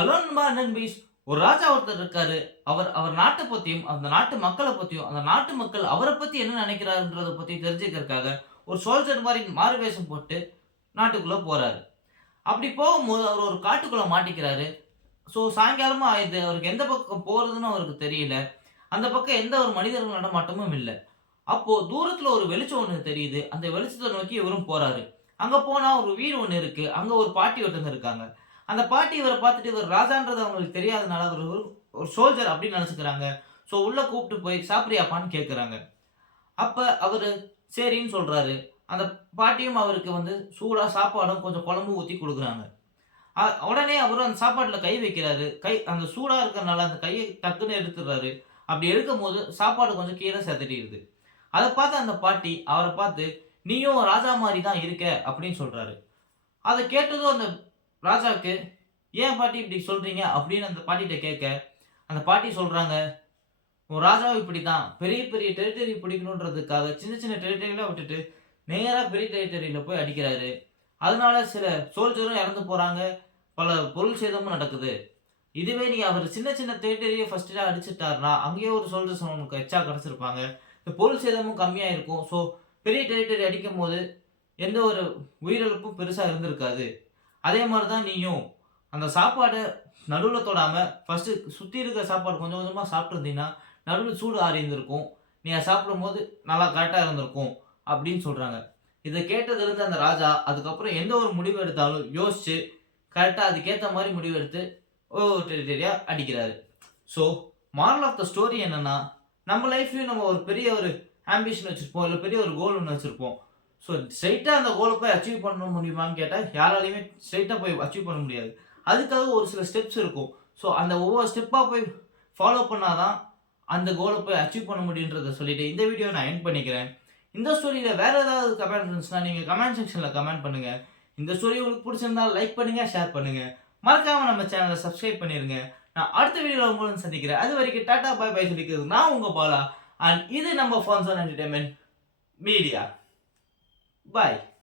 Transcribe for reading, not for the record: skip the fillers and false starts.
Hello நண்பா நண்பீஸ். ஒரு ராஜா ஒருத்தர் இருக்காரு. அவர் அவர் நாட்ட பத்தியும், அந்த நாட்டு மக்கள பத்தியும், அந்த நாட்டு மக்கள் அவர பத்தி என்ன நினைக்கிறார்ன்றத பத்தி தெரிஞ்சுக்கிறதுக்காக, ஒரு சோல்ஜர் மாரி மாறுவேஷம் போட்டு நாட்டுக்குள்ள போறாரு. அப்படி போகும்போது அவர் ஒரு காட்டுக்குள்ள மாட்டிக்கிறாரு. சாயங்காலமும் ஆயிடுது. அவருக்கு எந்த பக்கம் போறதுன்னு அவருக்கு தெரியல. அந்த பக்கம் எந்த ஒரு மனிதர்கள் நடமாட்டமும் இல்ல. அப்போ தூரத்துல ஒரு வெளிச்சம் ஒண்ணு தெரியுது. அந்த வெளிச்சத்த நோக்கி இவரும் போறாரு. அங்க போனா ஒரு வீடு ஒண்ணு இருக்கு. அங்க ஒரு பாட்டி ஒருத்தங்க இருக்காங்க. அந்த பாட்டி இவர பார்த்துட்டு இவர் ராஜான்றது அவங்களுக்கு தெரியாதனால அவரு ஒரு ஒரு சோல்ஜர் அப்படின்னு நெனச்சுக்கிறாங்க. உள்ள கூப்ட்டு போய் சாப்பிடுறியாப்பான்னு கேட்கறாங்க. அப்ப அவரு சரின்னு சொல்றாரு. அந்த பாட்டியும் அவருக்கு சூடா சாப்பாடும் கொஞ்சம் குழம்பும் ஊத்தி குடுக்குறாங்க. உடனே அவரும் அந்த சாப்பாட்டுல கை வைக்கிறாரு. அந்த சூடா இருக்கறனால அந்த கைய டக்குன்னு எடுத்துடுறாரு. அப்படி எடுக்கும்போது சாப்பாடு கொஞ்சம் கீழ சிதறிருது. அத பார்த்த அந்த பாட்டி அவர பார்த்து, "நீயும் ராஜா மாரி தான் இருக்க" அப்படின்னு சொல்றாரு. அத கேட்டதும் அந்த ராஜாவுக்கு, "ஏன் பாட்டி இப்படி சொல்றீங்க?" அப்படின்னு அந்த பாட்டிட்ட கேட்க, அந்த பாட்டி சொல்றாங்க, "உன் ராஜாவும் இப்படித்தான். பெரிய பெரிய டெரிட்டரி பிடிக்கணுன்றதுக்காக சின்ன சின்ன டெரிட்டரிலாம் விட்டுட்டு, நேரா பெரிய டெரிட்டரில போய் அடிக்கிறாரு. அதனால சில சோல்ஜரும் இறந்து போறாங்க. பல பொருள் சேதமும் நடக்குது. இதுவே அவர் சின்ன சின்ன டெரிட்டரிய ஃபர்ஸ்ட்டே அடிச்சுட்டாருன்னா, அங்கேயே ஒரு சோல்ஜர்ஸ் அவனுக்கு எக்ஸ்ட்ரா கிடைச்சிருப்பாங்க. இந்த பொருள் சேதமும் கம்மியா இருக்கும். பெரிய டெரிட்டரி அடிக்கும்போது எந்த ஒரு உயிரிழப்பும் பெருசா இருந்திருக்காது. அதே மாரி தான் நீயும் அந்த சாப்பாட நடுவுல தொடாம, ஃபர்ஸ்ட்டு சுத்தி இருக்கிற சாப்பாடு கொஞ்சம் கொஞ்சமா சாப்பிட்டுருந்தீன்னா, நடுவுல சூடு ஆறியிருந்திருக்கும். நீ அத சாப்பிடும்போது நல்லா கரெக்ட்டா இருந்திருக்கும்." அப்படின்னு சொல்றாங்க. இத கேட்டதிலிருந்து அந்த ராஜா, அதுக்கப்புறம் எந்த ஒரு முடிவு எடுத்தாலும் யோசிச்சு, கரெக்ட்டா அதுக்கேத்த மாரி முடிவு எடுத்து, ஒரு டெரிட்டரியா அடிக்கிறாரு. So, moral of the story என்னன்னா, நம்ம லைஃப்லயும் நம்ம ஒரு பெரிய ஒரு ஆம்பிஷன் வச்சிருப்போம். இல்ல பெரிய ஒரு கோல் ஒண்ணு வச்சிருப்போம். ஸ்ட்ரெயிட்டா அந்த கோல போய் அச்சீவ் பண்ண முடியுமான்னு கேட்டா, யாராலயுமே ஸ்ட்ரெயிட்டா போய் அச்சீவ் பண்ண முடியாது. அதுக்காக ஒரு சில ஸ்டெப்ஸ் இருக்கும். அந்த ஒவ்வொரு ஸ்டெப்பா போய் ஃபாலோ பண்ணா தான், அந்த கோல போய் அச்சீவ் பண்ண முடியுன்றத சொல்லிட்டு, இந்த வீடியோவ நான் எண்ட் பண்ணிக்கிறேன். இந்த ஸ்டோரியில வேற ஏதாவது கமெண்ட் இருந்துச்சுன்னா, நீங்க கமெண்ட் செக்ஷன்ல கமெண்ட் பண்ணுங்க. இந்த ஸ்டோரி உங்களுக்கு புடிச்சிருந்தா லைக் பண்ணுங்க, ஷேர் பண்ணுங்க. மறக்காம நம்ம சேனல சப்ஸ்கிரைப் பண்ணிருங்க. நான் அடுத்த வீடியோல உங்கள வந்து சந்திக்கிறேன். அதுவரைக்கும் டாடா, பாய் பாய் சொல்லிக்கிறது நான் உங்க பாலா. அண்ட் இது நம்ம ஃபன் ஜோன் என்டர்டெயின்மென்ட் மீடியா. பாய்.